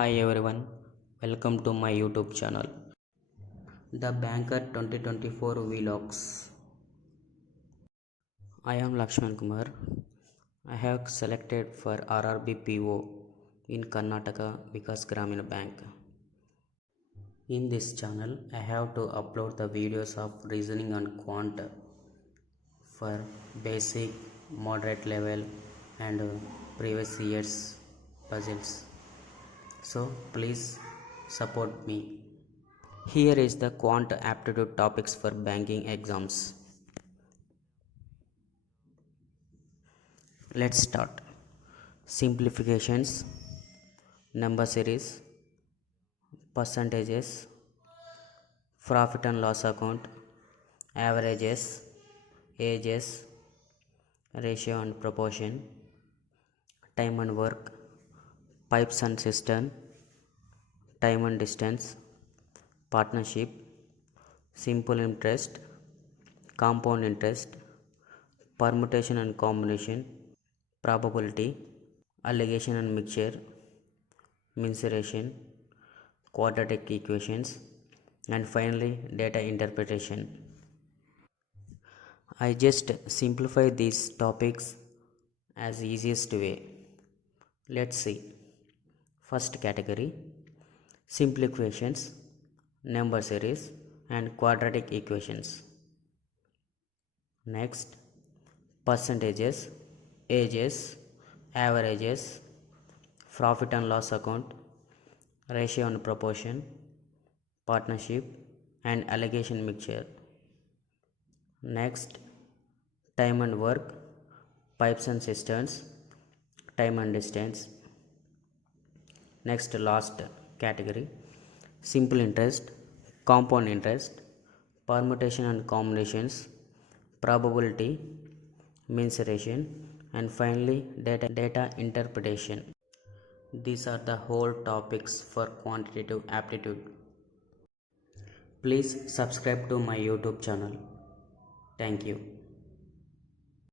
Hi everyone, welcome to my YouTube channel. The Banker 2024 Vlogs. I am Lakshman Kumar. I have selected for RRB PO in Karnataka Vikas Grameen Bank. In this channel, I have to upload the videos of reasoning and quant for basic, moderate level and previous years puzzles. So please support me. Here is the quant aptitude topics for banking exams. Let's start. Simplifications, number series, percentages, profit and loss account, averages, ages, ratio and proportion, time and work, pipes and cistern, time and distance, partnership, simple interest, compound interest, permutation and combination, probability, allegation and mixture, mensuration, quadratic equations, and finally data interpretation. I just simplify these topics as easiest way. Let's see. First category, simple equations, number series and quadratic equations. Next, percentages, ages, averages, profit and loss account, ratio and proportion, partnership and allegation mixture. Next, time and work, pipes and cisterns, time and distance. Next, last category, simple interest, compound interest, permutation and combinations, probability, mensuration, and finally data interpretation. These are the whole topics for quantitative aptitude. Please subscribe to my YouTube channel. Thank you.